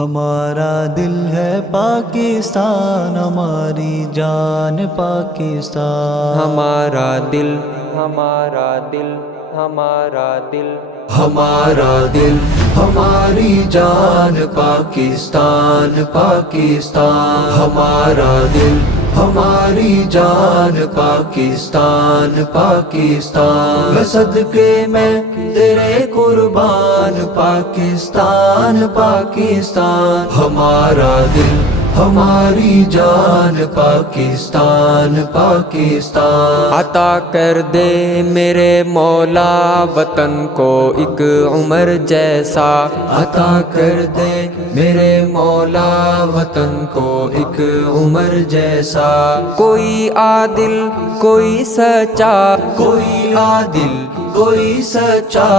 ہمارا دل ہے پاکستان، ہماری جان پاکستان، ہمارا دل، ہمارا دل، ہمارا دل، ہمارا دل، ہماری جان پاکستان، پاکستان، ہمارا دل، ہماری جان پاکستان، پاکستان، میں صدقے میں تیرے قربان، پاکستان، پاکستان، ہمارا دل، ہماری جان پاکستان، پاکستان، عطا کر دے میرے مولا وطن کو ایک عمر جیسا، عطا کر دے میرے مولا وطن کو ایک عمر جیسا، کوئی عادل کوئی سچا، کوئی عادل کوئی سچا،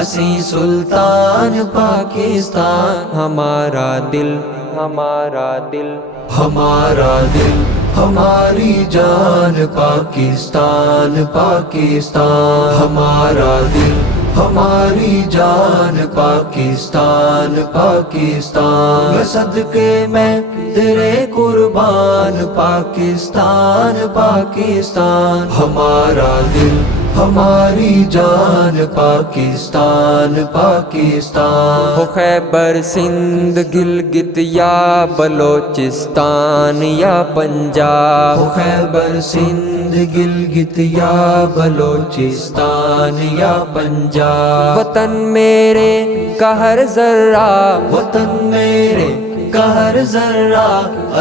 حسین سلطان پاکستان، ہمارا دل، ہمارا دل، ہمارا دل، ہماری جان پاکستان، پاکستان، ہمارا دل، ہماری جان پاکستان، پاکستان، میں صدقے میں تیرے قربان، پاکستان، پاکستان، ہمارا دل، ہماری جان پاکستان، پاکستان، ہو خیبر سندھ گلگت یا بلوچستان یا پنجاب، ہو خیبر سندھ گلگت یا بلوچستان یا پنجاب، وطن میرے کا ہر ذرہ، وطن میرے کا ہر ذرہ،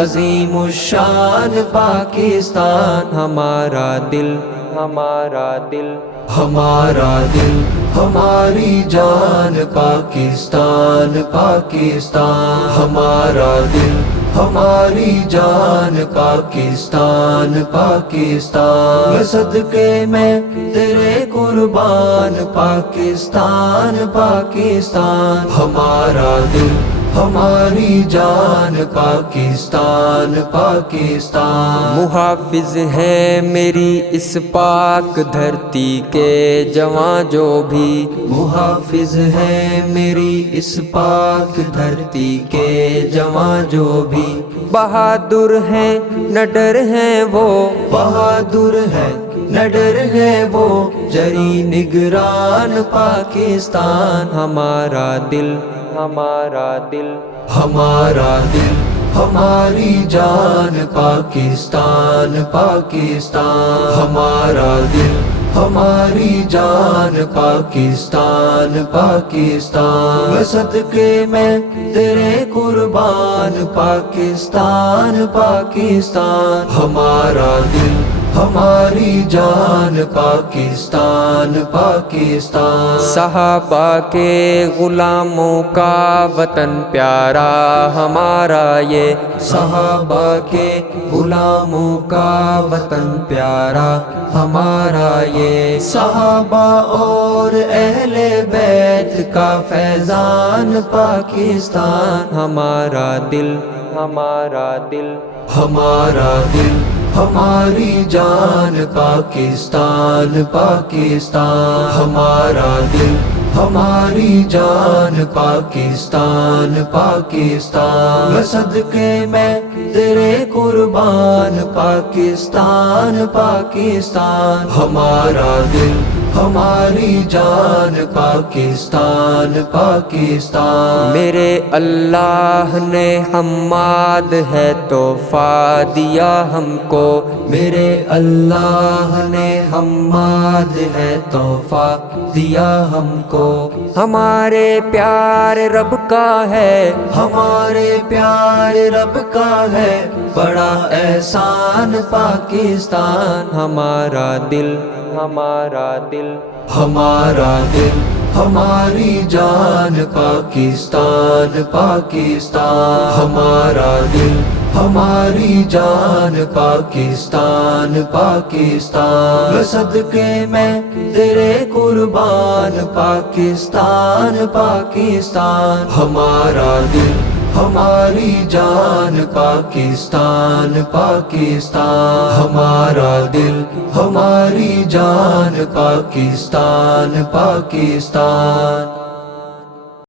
عظیم الشان پاکستان، ہمارا دل، ہمارا دل، ہمارا دل، ہماری جان پاکستان، پاکستان، ہمارا دل، ہماری جان پاکستان، پاکستان، میں صدقے میں تیرے قربان، پاکستان، پاکستان، ہمارا دل، ہماری جان پاکستان، پاکستان، محافظ ہے میری اس پاک دھرتی کے جواں جو بھی، محافظ ہے میری اس پاک دھرتی کے جواں جو بھی، بہادر ہیں نہ ڈر ہیں وہ، بہادر ہے نہ ڈر ہے وہ، جری نگران پاکستان، ہمارا دل، ہمارا دل، ہمارا دل، ہماری جان پاکستان، پاکستان، ہمارا دل، ہماری جان پاکستان، پاکستان، میں صدقے میں تیرے قربان، پاکستان، پاکستان، ہمارا دل، ہماری جان پاکستان، پاکستان، صحابہ کے غلاموں کا وطن پیارا ہمارا یہ، صحابہ کے غلاموں کا وطن پیارا ہمارا یہ، صحابہ اور اہل بیت کا فیضان پاکستان، ہمارا دل، ہمارا دل، ہمارا دل، ہماری جان پاکستان، پاکستان، ہمارا دل، ہماری جان پاکستان، پاکستان، میں صدقے میں تیرے قربان، پاکستان، پاکستان، ہمارا دل، ہماری جان پاکستان، پاکستان، میرے اللہ نے حماد ہے تحفہ دیا ہم کو، میرے اللہ نے حماد ہے تحفہ دیا ہم کو، ہمارے پیارے رب کا ہے، ہمارے پیارے رب کا ہے بڑا احسان پاکستان، ہمارا دل، ہمارا دل، ہمارا دل، ہماری جان پاکستان، پاکستان، ہمارا دل، ہماری جان پاکستان، پاکستان، میں صدقے میں تیرے قربان، پاکستان، پاکستان، ہمارا دل، ہماری جان پاکستان، پاکستان، ہمارا دل، ہماری جان پاکستان، پاکستان۔